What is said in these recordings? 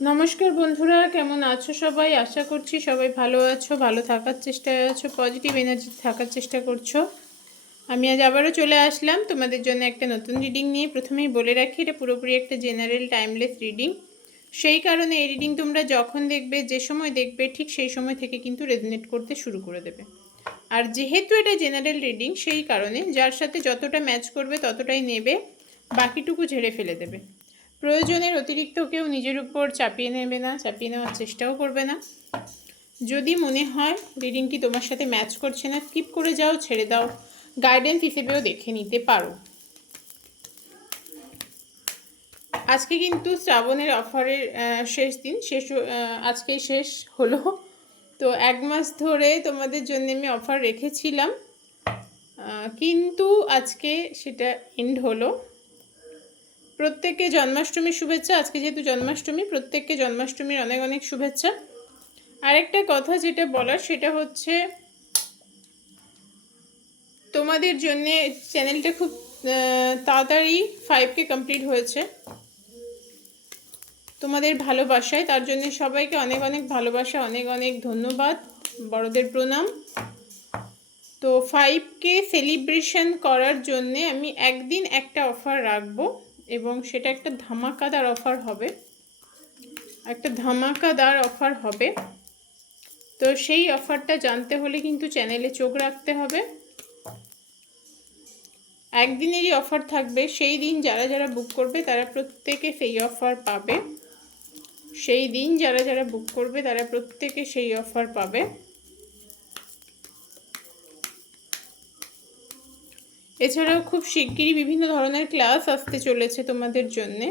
নমস্কার বন্ধুরা, কেমন আছো সবাই? আশা করছি সবাই ভালো আছো, ভালো থাকার চেষ্টায় আছো পজিটিভ এনার্জি থাকার চেষ্টা করছ। আমি আজ আবারও চলে আসলাম। তোমাদের জন্য একটা নতুন রিডিং নিয়ে। প্রথমেই বলে রাখি, এটা পুরোপুরি একটা জেনারেল টাইমলেস রিডিং সেই কারণে এই রিডিং তোমরা যখন দেখবে, যে সময় দেখবে, ঠিক সেই সময় থেকে কিন্তু রেজনেট করতে শুরু করে দেবে। আর যেহেতু এটা জেনারেল রিডিং সেই কারণে যার সাথে যতটা ম্যাচ করবে, ততটাই নেবে, বাকিটুকু ঝেড়ে ফেলে দেবে। প্রয়োজনের অতিরিক্ত কেউ নিজের উপর চাপিয়ে নেবে না, চাপিয়ে নেওয়ার চেষ্টাও করবে না। যদি মনে হয় রিডিংটি তোমার সাথে ম্যাচ করছে না, স্কিপ করে যাও, ছেড়ে দাও। গাইডেন্স হিসেবেও দেখে নিতে পারো। আজকে কিন্তু শ্রাবণের অফারের শেষ দিন, শেষ আজকেই শেষ হলো। তো এক মাস ধরে তোমাদের জন্য আমি অফার রেখেছিলাম। কিন্তু আজকে সেটা এন্ড হলো। প্রত্যেককে জন্মাষ্টমীর শুভেচ্ছা। আজকে যেহেতু জন্মাষ্টমী, প্রত্যেককে জন্মাষ্টমীর অনেক অনেক শুভেচ্ছা। আরেকটা কথা যেটা বলার, সেটা হচ্ছে তোমাদের জন্য চ্যানেলটা খুব তাড়াতাড়ি ফাইভকে কমপ্লিট হয়েছে। তোমাদের ভালোবাসায়, তার জন্য সবাইকে অনেক অনেক ভালোবাসা, অনেক অনেক ধন্যবাদ, বড়দের প্রণাম। তো ফাইভকে সেলিব্রেশন করার জন্যে আমি একদিন একটা অফার রাখব। এবং সেটা একটা ধামাকাদার অফার হবে। একটা ধামাকাদার অফার হবে। তো সেই অফারটা জানতে হলে কিন্তু চ্যানেলে চোখ রাখতে হবে। একদিনেরই অফার থাকবে, সেই দিন যারা যারা বুক করবে তারা প্রত্যেকে সেই অফার পাবে। সেই দিন যারা যারা বুক করবে তারা প্রত্যেকে সেই অফার পাবে। এছাড়াও খুব শিগগিরই বিভিন্ন ধরনের ক্লাস আসতে চলেছে তোমাদের জন্যে।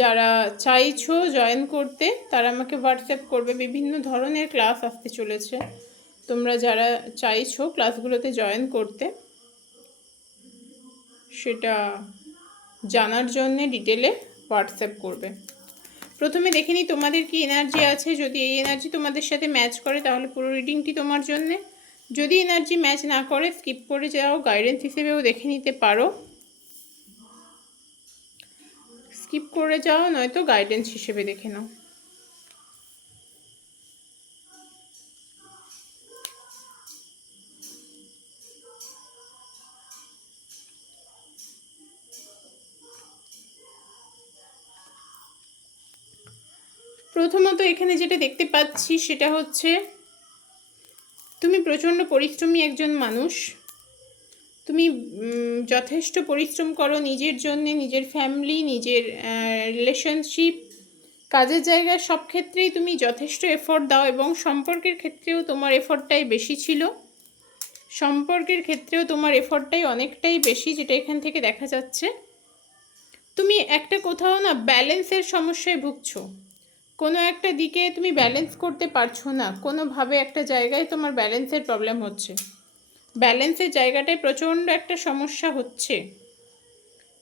যারা চাইছো জয়েন করতে, তারা আমাকে হোয়াটসঅ্যাপ করবে, বিভিন্ন ধরনের ক্লাস আসতে চলেছে। তোমরা যারা চাইছো ক্লাসগুলোতে জয়েন করতে, সেটা জানার জন্যে ডিটেলে হোয়াটসঅ্যাপ করবে। প্রথমে দেখে নিই তোমাদের কি এনার্জি আছে। যদি এই এনার্জি তোমাদের সাথে ম্যাচ করে, তাহলে পুরো রিডিংটি তোমার জন্যে। যদি এনার্জি ম্যাচ না করে, স্কিপ করে যাও গাইডেন্স হিসেবেও দেখে নিতে পারো। স্কিপ করে যাও, নয়তো গাইডেন্স হিসেবে দেখে নাও। প্রথমত এখানে যেটা দেখতে পাচ্ছি, সেটা হচ্ছে তুমি প্রচণ্ড পরিশ্রমী একজন মানুষ। তুমি যথেষ্ট পরিশ্রম করো নিজের জন্যে, নিজের ফ্যামিলি নিজের রিলেশনশিপ কাজের জায়গায় সব ক্ষেত্রেই তুমি যথেষ্ট এফোর্ট দাও এবং সম্পর্কের ক্ষেত্রেও তোমার এফোর্টটাই বেশি ছিল। সম্পর্কের ক্ষেত্রেও তোমার এফোর্টটাই অনেকটাই বেশি, যেটা এখান থেকে দেখা যাচ্ছে। তুমি একটা কোথাও না ব্যালেন্সের সমস্যায় ভুগছো। কোনো একটা দিকে তুমি ব্যালেন্স করতে পারছ না, কোনোভাবে একটা জায়গায় তোমার ব্যালেন্সের প্রবলেম হচ্ছে। ব্যালেন্সের জায়গাটায় প্রচণ্ড একটা সমস্যা হচ্ছে।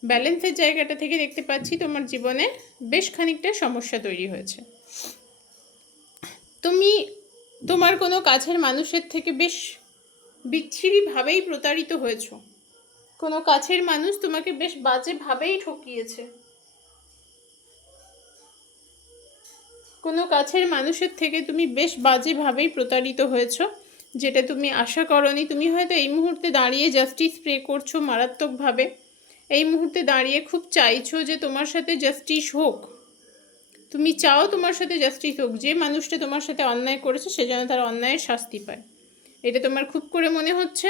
ব্যালেন্সের জায়গাটা থেকে দেখতে পাচ্ছি তোমার জীবনে বেশ খানিকটা সমস্যা তৈরি হয়েছে। তুমি, তোমার কোনো কাছের মানুষের থেকে বেশ বিচ্ছিরিভাবেই প্রতারিত হয়েছো। কোনো কাছের মানুষ তোমাকে বেশ বাজেভাবেই ঠকিয়েছে। কোনো কাছের মানুষের থেকে তুমি বেশ বাজেভাবেই প্রতারিত হয়েছ, যেটা তুমি আশা করনি। তুমি হয়তো এই মুহূর্তে দাঁড়িয়ে জাস্টিস প্রে করছ মারাত্মকভাবে। এই মুহূর্তে দাঁড়িয়ে খুব চাইছো যে তোমার সাথে জাস্টিস হোক। তুমি চাও তোমার সাথে জাস্টিস হোক। যে মানুষটা তোমার সাথে অন্যায় করেছে, সে যেন তার অন্যায়ের শাস্তি পায়। এটা তোমার খুব করে মনে হচ্ছে?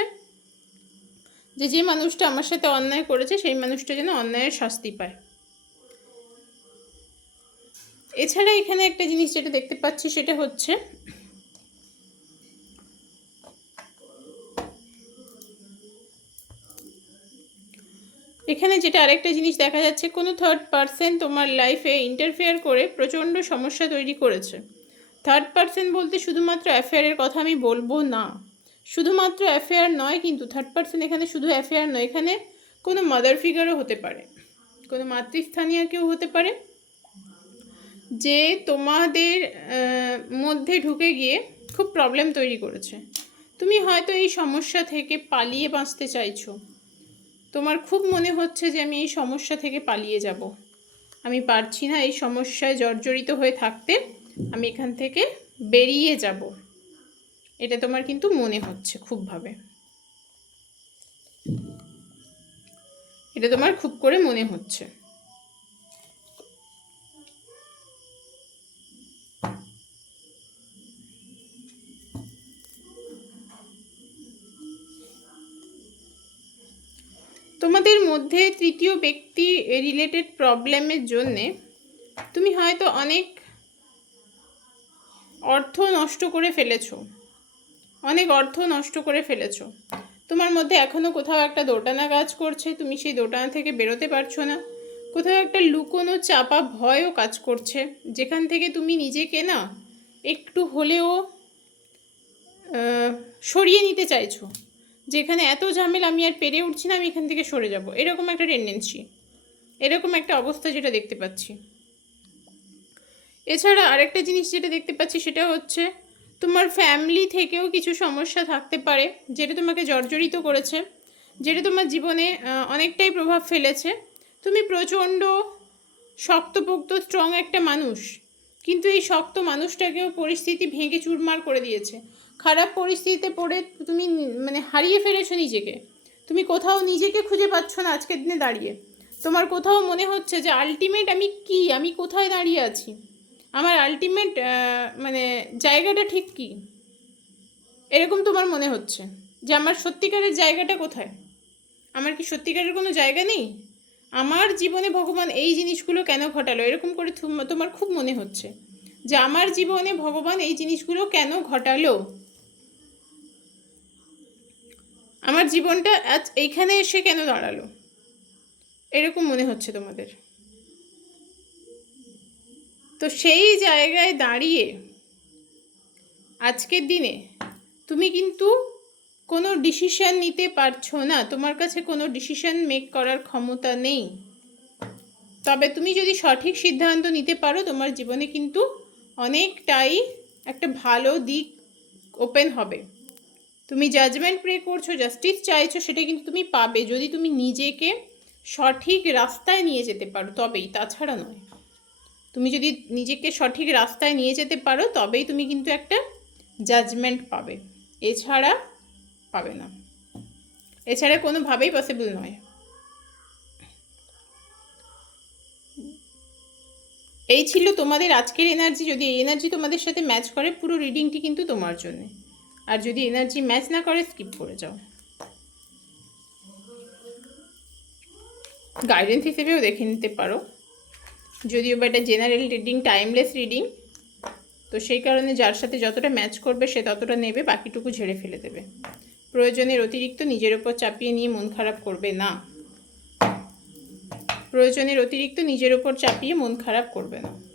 যে যে মানুষটা আমার সাথে অন্যায় করেছে, সেই মানুষটা যেন অন্যায়ের শাস্তি পায়। এছাড়া এখানে একটা জিনিস যেটা দেখতে পাচ্ছি সেটা হচ্ছে এখানে যেটা আরেকটা জিনিস দেখা যাচ্ছে, কোনো থার্ড পার্সন তোমার লাইফে ইন্টারফেয়ার করে প্রচণ্ড সমস্যা তৈরি করেছে। থার্ড পার্সন বলতে শুধুমাত্র অ্যাফেয়ারের কথা আমি বলব না। শুধুমাত্র অ্যাফেয়ার নয়, কিন্তু থার্ড পার্সন এখানে শুধু অ্যাফেয়ার নয়, এখানে কোনো মাদার ফিগারও হতে পারে। কোনো মাতৃস্থানীয় কেউ হতে পারে। যে তোমাদের মধ্যে ঢুকে গিয়ে খুব প্রবলেম তৈরি করেছে। তুমি হয়তো এই সমস্যা থেকে পালিয়ে বাঁচতে চাইছো। তোমার খুব মনে হচ্ছে যে আমি এই সমস্যা থেকে পালিয়ে যাব। আমি পারছি না এই সমস্যায় জর্জরিত হয়ে থাকতে। আমি এখান থেকে বেরিয়ে যাব। এটা তোমার কিন্তু মনে হচ্ছে খুবভাবে। এটা তোমার খুব করে মনে হচ্ছে। তোমাদের মধ্যে তৃতীয় ব্যক্তি রিলেটেড প্রবলেমের জন্যে তুমি হয়তো অনেক অর্থ নষ্ট করে ফেলেছো। অনেক অর্থ নষ্ট করে ফেলেছ। তোমার মধ্যে এখনও কোথাও একটা দোটানা কাজ করছে, তুমি সেই দোটানা থেকে বেরোতে পারছ না। কোথাও একটা লুকোনো, চাপা ভয়ও কাজ করছে। যেখান থেকে তুমি নিজেকে না একটু হলেও সরিয়ে নিতে চাইছো। যেখানে এত ঝামেলা, আমি আর পেরে উঠছি না, আমি এখান থেকে সরে যাব। এরকম একটা টেন্ডেন্সি এরকম একটা অবস্থা যেটা দেখতে পাচ্ছি। এছাড়া আরেকটা জিনিস যেটা দেখতে পাচ্ছি, সেটা হচ্ছে তোমার ফ্যামিলি থেকেও কিছু সমস্যা থাকতে পারে, যেটা তোমাকে জর্জরিত করেছে, যেটা তোমার জীবনে অনেকটাই প্রভাব ফেলেছে। তুমি প্রচণ্ড শক্তপোক্ত স্ট্রং একটা মানুষ, কিন্তু এই শক্ত মানুষটাকেও পরিস্থিতি ভেঙে চুরমার করে দিয়েছে। খারাপ পরিস্থিতিতে পড়ে তুমি মানে হারিয়ে ফেলেছো নিজেকে। তুমি কোথাও নিজেকে খুঁজে পাচ্ছ না আজকের দিনে দাঁড়িয়ে। তোমার কোথাও মনে হচ্ছে যে আলটিমেট আমি কি? আমি কোথায় দাঁড়িয়ে আছি? আমার আলটিমেট মানে জায়গাটা ঠিক কি? এরকম তোমার মনে হচ্ছে যে আমার সত্যিকারের জায়গাটা কোথায়? আমার কি সত্যিকারের কোনো জায়গা নেই? আমার জীবনে ভগবান এই জিনিসগুলো কেন ঘটালো? এরকম করে তোমার খুব মনে হচ্ছে যে আমার জীবনে ভগবান এই জিনিসগুলো কেন ঘটালো? আমার জীবনটা আজ এইখানে এসে কেন দাঁড়াল? এরকম মনে হচ্ছে তোমাদের। তো সেই জায়গায় দাঁড়িয়ে আজকের দিনে তুমি কিন্তু কোনো ডিসিশান নিতে পারছ না। তোমার কাছে কোনো ডিসিশান মেক করার ক্ষমতা নেই। তবে তুমি যদি সঠিক সিদ্ধান্ত নিতে পারো, তোমার জীবনে কিন্তু অনেকটাই একটা ভালো দিক ওপেন হবে। তুমি জাজমেন্ট প্রে করছ জাস্টিস চাইছো, সেটা কিন্তু তুমি পাবে। যদি তুমি নিজেকে সঠিক রাস্তায় নিয়ে যেতে পারো, তবেই, তাছাড়া নয়। তুমি যদি নিজেকে সঠিক রাস্তায় নিয়ে যেতে পারো, তবেই তুমি কিন্তু একটা জাজমেন্ট পাবে। এছাড়া পাবে না। এছাড়া কোনোভাবেই পসিবল নয়। এই ছিল তোমাদের আজকের এনার্জি যদি এই এনার্জি তোমাদের সাথে ম্যাচ করে, পুরো রিডিংটি কিন্তু তোমার জন্য। আর যদি এনার্জি ম্যাচ না করে স্কিপ করে যাও। গাইডেন্স হিসেবেও দেখে নিতে পারো। যদিও বা এটা জেনারেল রিডিং টাইমলেস রিডিং তো সেই কারণে যার সাথে যতটা ম্যাচ করবে, সে ততটা নেবে, বাকিটুকু ঝেড়ে ফেলে দেবে। প্রয়োজনের অতিরিক্ত নিজের ওপর চাপিয়ে নিয়ে মন খারাপ করবে না। প্রয়োজনের অতিরিক্ত নিজের ওপর চাপিয়ে মন খারাপ করবে না।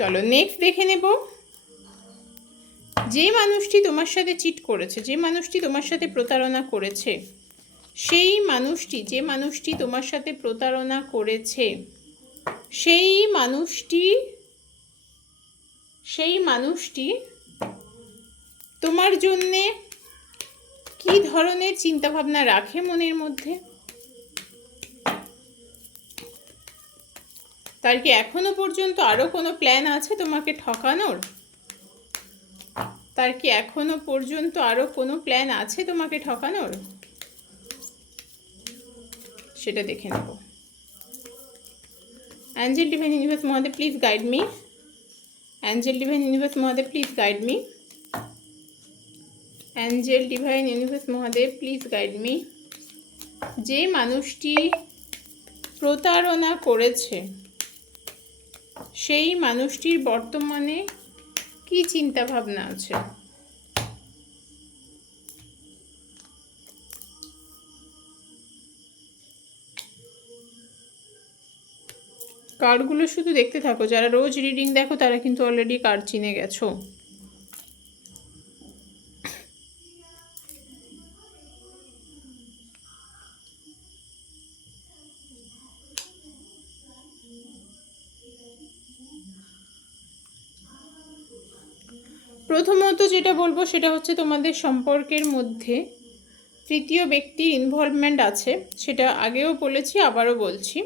চলো নেক্সট দেখে নেব। যে মানুষটি তোমার সাথে চিট করেছে, যে মানুষটি তোমার সাথে প্রতারণা করেছে, সেই মানুষটি, যে মানুষটি তোমার সাথে প্রতারণা করেছে, সেই মানুষটি সেই মানুষটি তোমার জন্যে কি ধরনের চিন্তাভাবনা রাখে মনের মধ্যে? তার কি এখনও পর্যন্ত আরও কোনো প্ল্যান আছে তোমাকে ঠকানোর? তার কি এখনও পর্যন্ত আরও কোনো প্ল্যান আছে তোমাকে ঠকানোর? সেটা দেখে নেব। Angel divine universe Mahadev please guide me angel divine universe Mahadev please guide me angel divine universe Mahadev please guide me যে মানুষটি প্রতারণা করেছে সেই মানুষটির বর্তমানে কি চিন্তা ভাবনা আছে? কার্ডগুলো শুধু দেখতে থাকো, যারা রোজ রিডিং দেখো তারা কিন্তু অলরেডি কার্ড চিনে গেছো। প্রথমত যেটা বলব সেটা হচ্ছে তোমাদের সম্পর্কের মধ্যে তৃতীয় ব্যক্তির ইনভলভমেন্ট আছে, সেটা আগেও বলেছি, আবারও বলছি।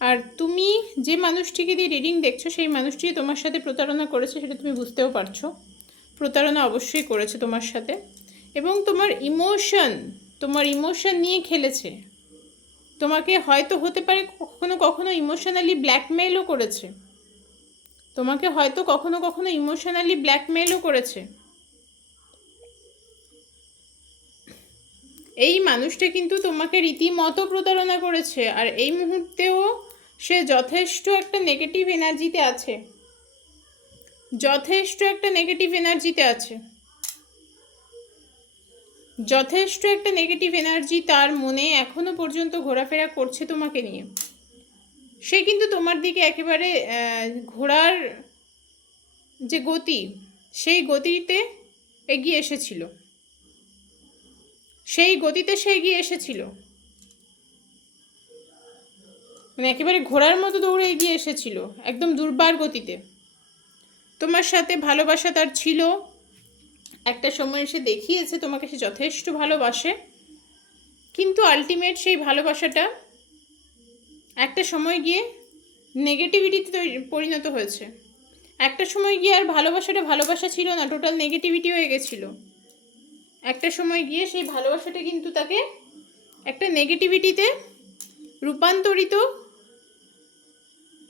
আর তুমি যে মানুষটিকে দিয়ে রিডিং দেখছ, সেই মানুষটি তোমার সাথে প্রতারণা করেছে সেটা তুমি বুঝতেও পারছ। প্রতারণা অবশ্যই করেছে তোমার সাথে। এবং তোমার ইমোশন তোমার ইমোশন নিয়ে খেলেছে। তোমাকে হয়তো হতে পারে কখনো কখনো ইমোশনালি ব্ল্যাকমেলও করেছে। তোমাকে হয়তো কখনো কখনো ইমোশনালি ব্ল্যাকমেলও করেছে। এই মানুষটা কিন্তু তোমাকে রীতিমতো প্রতারণা করেছে আর এই মুহূর্তেও সে যথেষ্ট একটা নেগেটিভ এনার্জিতে আছে। যথেষ্ট একটা নেগেটিভ এনার্জিতে আছে। যথেষ্ট একটা নেগেটিভ এনার্জি তার মনে এখনও পর্যন্ত ঘোরাফেরা করছে তোমাকে নিয়ে। সে কিন্তু তোমার দিকে একেবারে ঘোড়ার যে গতি, সেই গতিতে এগিয়ে এসেছিল। সেই গতিতে সে এগিয়ে এসেছিল। মানে একেবারে ঘোড়ার মতো দৌড়ে এগিয়ে এসেছিল, একদম দুর্বার গতিতে। তোমার সাথে ভালোবাসা তার ছিল। একটা সময় এসে দেখিয়েছে তোমাকে সে যথেষ্ট ভালোবাসে। কিন্তু আলটিমেট সেই ভালোবাসাটা একটা সময় গিয়ে নেগেটিভিটিতে পরিণত হয়েছে। একটা সময় গিয়ে আর ভালোবাসাটা ভালোবাসা ছিল না টোটাল নেগেটিভিটি হয়ে গেছিল। একটা সময় গিয়ে সেই ভালোবাসাটা কিন্তু তাকে একটা নেগেটিভিটিতে রূপান্তরিত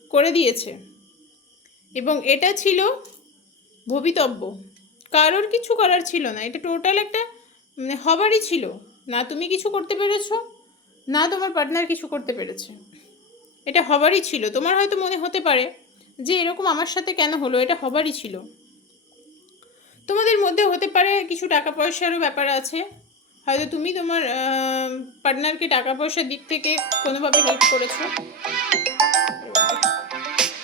করে দিয়েছে। এবং এটা ছিল ভবিতব্য। কারোর কিছু করার ছিল না। এটা টোটাল একটা মানে হবারই ছিল। না তুমি কিছু করতে পেরেছ, না তোমার পার্টনার কিছু করতে পেরেছে। এটা হবারই ছিল। তোমার হয়তো মনে হতে পারে যে এরকম আমার সাথে কেন হলো? এটা হবারই ছিল। তোমাদের মধ্যে হতে পারে কিছু টাকা পয়সারও ব্যাপার আছে। হয়তো তুমি তোমার পার্টনারকে টাকা পয়সার দিক থেকে কোনোভাবে হেল্প করেছ।